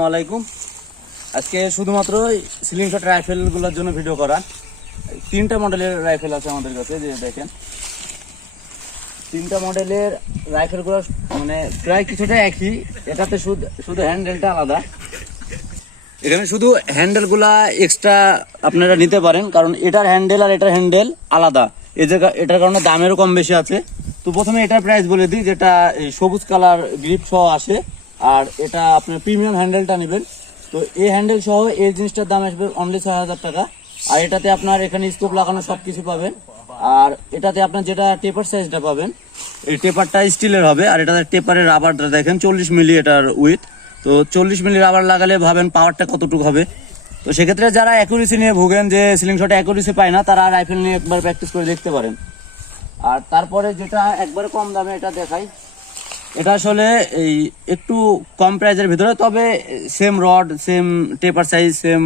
আসসালামাইকুম। আজকে শুধুমাত্র সিলিং শট রাইফেল গুলোর জন্য ভিডিও করা। তিনটা মডেলের রাইফেল আছে আমাদের কাছে, যে দেখেন তিনটা মডেলের রাইফেল গুলো মানে প্রায় কিছুটা একই। এটাতে শুধু হ্যান্ডেলটা আলাদা। এখানে শুধু হ্যান্ডেল গুলা এক্সট্রা আপনারা নিতে পারেন, কারণ এটার হ্যান্ডেল আর এটার হ্যান্ডেল আলাদা। এটার কারণে দামেরও কম বেশি আছে। তো প্রথমে এটার প্রাইস বলে দিই, যেটা সবুজ কালার গ্রিপ সহ আসে, আর এটা আপনার প্রিমিয়াম হ্যান্ডেলটা নেবেন। তো এই হ্যান্ডেল সহ এই জিনিসটার দাম আসবে অনলি ৬,০০০ টাকা। আর এটাতে আপনার এখানে স্কোপ লাগানো সবকিছু পাবেন। আর এটাতে আপনার যেটা টেপার সাইজটা পাবেন, এই টেপারটা স্টিলের হবে। আর এটাতে টেপারের রাবারটা দেখেন ৪০ মিলি এটার উইথ। তো ৪০ মিলি রাবার লাগালে ভাবেন পাওয়ারটা কতটুকু হবে। তো সেক্ষেত্রে যারা অ্যাকুরেসি নিয়ে ভোগেন, যে সিলিং শটে অ্যাকুরেসি পায় না, তারা রাইফেল নিয়ে একবার প্র্যাকটিস করে দেখতে পারেন। আর তারপরে যেটা একবারে কম দামে এটা দেখাই, এটা আসলে এই একটু কম প্রাইজের ভিতরে, তবে সেম রড, সেম টেপার সাইজ, সেম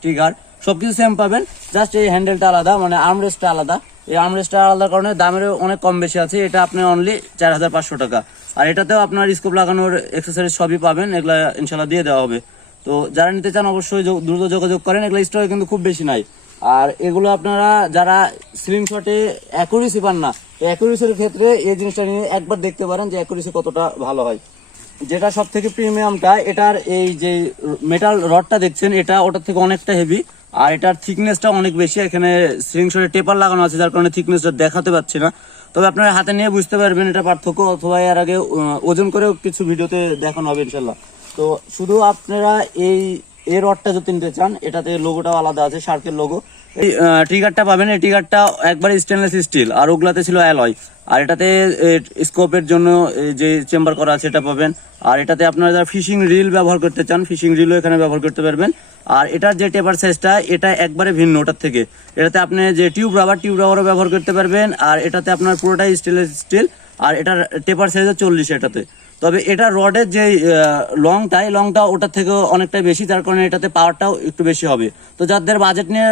ট্রিগার সবকিছু সেম পাবেন। জাস্ট এই হ্যান্ডেলটা আলাদা, মানে আর্মরেস্টটা আলাদা। এই আর্মরেস্টটা আলাদার কারণে দামেরও অনেক কম বেশি আছে। এটা আপনি অনলি ৪,৫০০ টাকা। আর এটাতেও আপনার স্কোপ লাগানোর এক্সেসরিজ সবই পাবেন, এগুলা ইনশাল্লাহ দিয়ে দেওয়া হবে। তো যারা নিতে চান অবশ্যই দ্রুত যোগাযোগ করেন। এগুলো স্টকে কিন্তু খুব বেশি নাই। আর এগুলো আপনারা যারা সিলিং শটে অ্যাকুরেসি পান না, অ্যাকুরেসির ক্ষেত্রে এই জিনিসটা নিয়ে একবার দেখতে পারেন যে অ্যাকুরেসি কতটা ভালো হয়। যেটা সব থেকে প্রিমিয়ামটা, এটার এই যে মেটাল রডটা দেখছেন, এটা ওটার থেকে অনেকটা হেভি। আর এটার থিকনেসটা অনেক বেশি। এখানে সিলিং শটে টেপার লাগানো আছে, যার কারণে থিকনেসটা দেখাতে পাচ্ছি না। তবে আপনারা হাতে নিয়ে বুঝতে পারবেন এটা পার্থক্য, অথবা এর আগে ওজন করেও কিছু ভিডিওতে দেখানো হবে ইনশাল্লাহ। তো শুধু আপনারা এই রডটা যদি নিতে চান, এটাতে লোগোটাও আলাদা আছে, শার্কের লোগো। এই ট্রিগারটা পাবেন, এই ট্রিগারটা একবার স্টেনলেস স্টিল, আর ওগুলাতে ছিল অ্যালয়। আর এটাতে স্কোপের জন্য যে চেম্বার করা আছে এটা পাবেন। আর এটাতে আপনারা যারা ফিশিং রিল ব্যবহার করতে চান, ফিশিং রিলও এখানে ব্যবহার করতে পারবেন। আর এটার যে টেপার সাইজটা, এটা একবারে ভিন্ন ওটার থেকে। এটাতে আপনি যে টিউব রাবারও ব্যবহার করতে পারবেন। আর এটাতে আপনার পুরোটাই স্টেনলেস স্টিল। আর এটার টেপার সাইজ ৪০ এটাতে। তবে এটা রডের যে লংটা ওটার থেকে অনেকটাই বেশি, যার কারণে এটাতে পাওয়ারটাও একটু বেশি হবে। তো যাদের বাজেট নিয়ে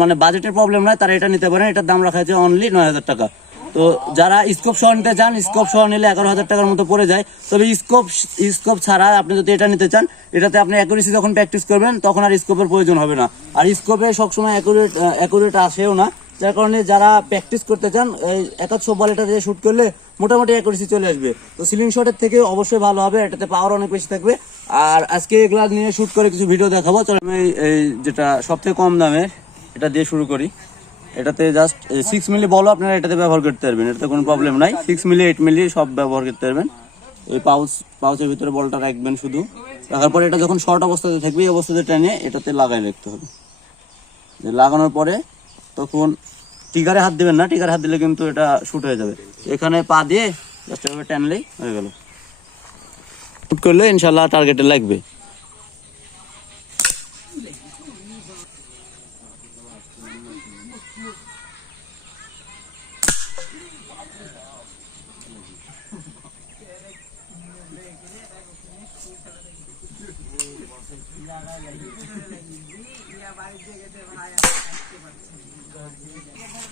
মানে বাজেটের প্রবলেম নয়, তারা এটা নিতে পারেন। এটার দাম রাখা হয়েছে অনলি ৯,০০০ টাকা। তো যারা স্কোপ সহ নিতে চান, স্কোপ সহ নিলে ১১,০০০ টাকার মতো পড়ে যায়। তবে স্কোপ ছাড়া আপনি যদি এটা নিতে চান, এটাতে আপনি অ্যাকুরেসি যখন প্র্যাকটিস করবেন, তখন আর স্কোপের প্রয়োজন হবে না। আর স্কোপে সবসময় অ্যাকুরেট আসেও না, যার কারণে যারা প্র্যাকটিস করতে চান, এই ১০০ বল এটা দিয়ে শুট করলে মোটামুটি অ্যাকুরেসি চলে আসবে। তো সিলিং শটের থেকে অবশ্যই ভালো হবে, এটাতে পাওয়ার অনেক বেশি থাকবে। আর আজকে এগুলা নিয়ে শুট করে কিছু ভিডিও দেখাবো। চলো আমি এই যেটা সবথেকে কম দামের এটা দিয়ে শুরু করি। এটাতে জাস্ট 6 মিলি বলও আপনারা এটাতে ব্যবহার করতে পারবেন, এটাতে কোনো প্রবলেম নাই। 6 মিলি 8 মিলি সব ব্যবহার করতে পারবেন। ওই পাউচের ভিতরে বলটা রাখবেন শুধু। রাখার পরে এটা যখন শর্ট অবস্থাতে থাকবে, এই অবস্থাতে টেনে এটাতে লাগাই রাখতে হবে। লাগানোর পরে তখন টিগারে হাত দিবেন না, টিগারে হাত দিলে কিন্তু এটা শুট হয়ে যাবে। এখানে পা দিয়ে জাস্ট এভাবে টানলেই হয়ে গেল। শুট করলে ইনশাল্লাহ টার্গেটে লাগবে।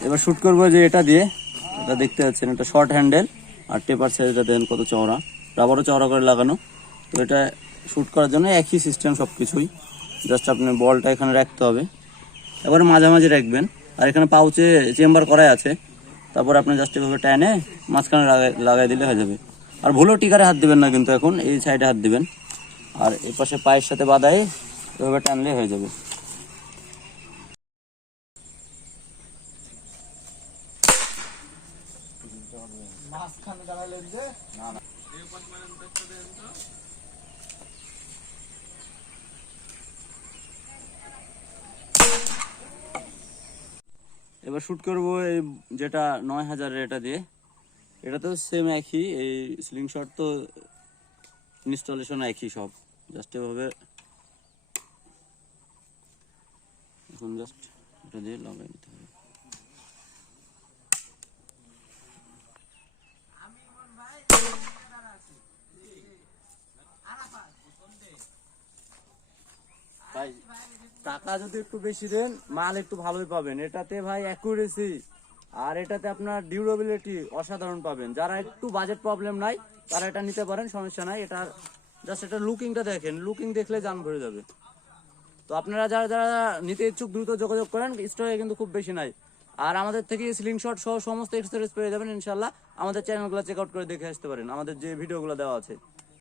এবার শুট করবো যে এটা দিয়ে, এটা দেখতে পাচ্ছেন, এটা শর্ট হ্যান্ডেল। আর টেপার সাইজটা দেন কত চওড়া, রাবারও চওড়া করে লাগানো। তো এটা শুট করার জন্য একই সিস্টেম সব কিছুই। জাস্ট আপনি বলটা এখানে রাখতে হবে, এবারে মাঝামাঝি রাখবেন। আর এখানে পাউচে চেম্বার করাই আছে। তারপর আপনি জাস্ট এভাবে টানে মাঝখানে লাগাই দিলে হয়ে যাবে। আর ভুলেও টিকারে হাত দিবেন না কিন্তু, এখন এই সাইডে হাত দিবেন। আর এর পাশে পায়ের সাথে বাঁধাই এভাবে টানলে হয়ে যাবে। এবার শুট করবো এই যেটা ৯,০০০ এটা দিয়ে। এটা তো সেম একই, এই সিলিং শট তো ইনস্টলেশন একই সব। জাস্ট এভাবে এখন জাস্ট এটা দিয়ে লাগাই দিতে হবে। ভাই টাকা যদি একটু বেশি দেন, মাল একটু ভালোই পাবেন। এটাতে ভাই অ্যাকুরেসি আর এটাতে আপনার ডিউরেবিলিটি অসাধারণ পাবেন। যারা একটু বাজেট প্রবলেম নাই, তারা এটা নিতে পারেন, সমস্যা নাই। এটার জাস্ট এটা লুকিংটা দেখেন, লুকিং দেখলে জান ভরে যাবে। তো আপনারা যারা যারা নিতে ইচ্ছুক দ্রুত যোগাযোগ করেন, স্টকে কিন্তু খুব বেশি নাই। আর আমাদের থেকে স্লিংশট সহ সমস্ত এক্সেসরিজ পেয়ে যাবেন ইনশাল্লাহ। আমাদের চ্যানেলগুলো চেক আউট করে দেখে আসতে পারেন, আমাদের যে ভিডিওগুলো দেওয়া আছে।